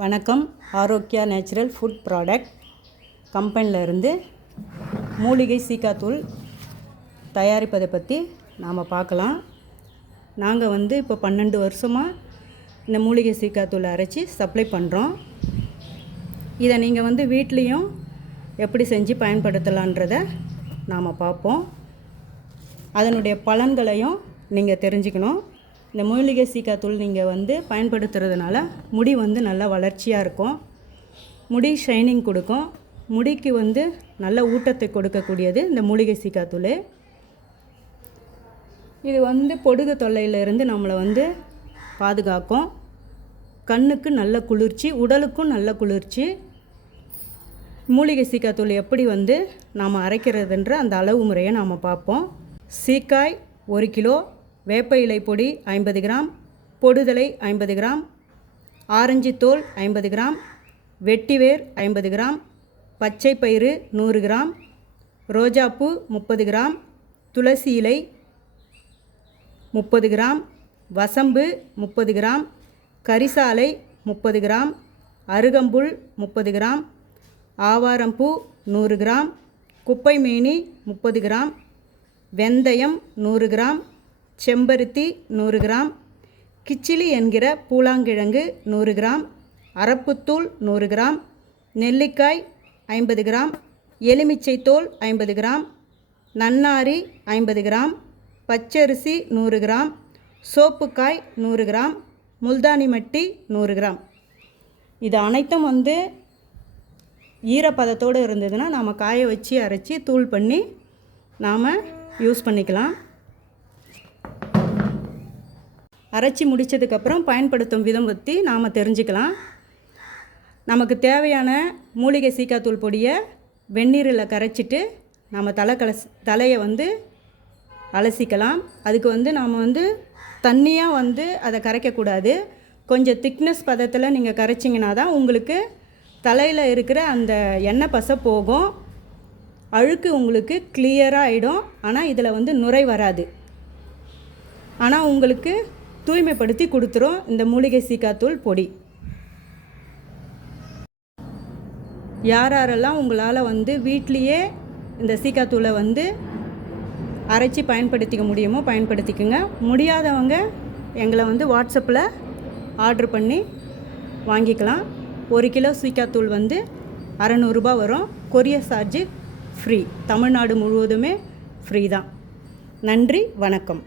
வணக்கம். Arokya natural food product கம்பெனியிலேருந்து மூலிகை சீக்காத்தூள் தயாரிப்பதை பற்றி நாம் பார்க்கலாம். நாங்கள் இப்போ 12 வருஷமாக இந்த மூலிகை சீக்காத்தூள் அரைச்சி சப்ளை பண்ணுறோம். இதை நீங்கள் வீட்லேயும் எப்படி செஞ்சு பயன்படுத்தலான்றதை நாம் பார்ப்போம். அதனுடைய பலன்களையும் நீங்கள் தெரிஞ்சுக்கணும். இந்த மூலிகை சீக்காத்தூள் நீங்கள் பயன்படுத்துறதுனால முடி நல்லா வளர்ச்சியாக இருக்கும். முடி ஷைனிங் கொடுக்கும். முடிக்கு நல்ல ஊட்டத்தை கொடுக்கக்கூடியது இந்த மூலிகை சீக்காத்தூள். இது பொடுகு தொல்லையிலிருந்து நம்மளை பாதுகாக்கும். கண்ணுக்கு நல்ல குளிர்ச்சி, உடலுக்கும் நல்ல குளிர்ச்சி. மூலிகை சீக்காத்தூள் எப்படி நாம் அரைக்கிறதுன்ற அந்த அளவு முறையை நாம் பார்ப்போம். சீக்காய் 1 கிலோ, வேப்ப இலை பொடி 50 கிராம், பொடுதலை 50 கிராம், ஆரஞ்சு தோல் 50 கிராம், வெட்டிவேர் 50 கிராம், பச்சை பயிறு 100 கிராம், ரோஜாப்பூ 30 கிராம், துளசி இலை 30 கிராம், வசம்பு 30 கிராம், கரிசாலை 30 கிராம், அருகம்புல் 30 கிராம், ஆவாரம்பூ 100 கிராம், குப்பைமேனி 30 கிராம், வெந்தயம் 100 கிராம், செம்பருத்தி 100 கிராம், கிச்சிலி என்கிற பூலாங்கிழங்கு 100 கிராம், அரப்புத்தூள் 100 கிராம், நெல்லிக்காய் 50 கிராம், எலுமிச்சை தோல் 50 கிராம், நன்னாரி 50 கிராம், பச்சரிசி 100 கிராம், சோப்புக்காய் 100 கிராம், முல்தானி மட்டி 100 கிராம். இது அனைத்தும் ஈரப்பதத்தோடு இருந்ததுன்னா நாம் காய வச்சு அரைச்சி தூள் பண்ணி நாம் யூஸ் பண்ணிக்கலாம். அரைச்சி முடித்ததுக்கப்புறம் பயன்படுத்தும் விதம் பற்றி நாம் தெரிஞ்சுக்கலாம். நமக்கு தேவையான மூலிகை சீக்காத்தூள் பொடியை வெந்நீரில் கரைச்சிட்டு நம்ம தலையை அலசிக்கலாம். அதுக்கு நாம் தண்ணியாக அதை கரைக்கக்கூடாது. கொஞ்சம் திக்னஸ் பதத்தில் நீங்கள் கரைச்சிங்கன்னா தான் உங்களுக்கு தலையில் இருக்கிற அந்த எண்ணெய் பசை போகும். அழுக்கு உங்களுக்கு கிளியராக ஆகிடும். ஆனால் இதில் நுரை வராது. ஆனால் உங்களுக்கு தூய்மைப்படுத்தி கொடுத்துரும் இந்த மூலிகை சீக்காத்தூள் பொடி. யாரெல்லாம் உங்களால் வீட்லேயே இந்த சீக்காத்தூளை அரைச்சி பயன்படுத்திக்க முடியுமோ பயன்படுத்திக்கோங்க. முடியாதவங்க எங்களை வாட்ஸ்அப்பில் ஆர்டர் பண்ணி வாங்கிக்கலாம். 1 கிலோ சீக்காத்தூள் 600 ரூபாய் வரும். Courier charge free. தமிழ்நாடு முழுவதுமே ஃப்ரீ தான். நன்றி, வணக்கம்.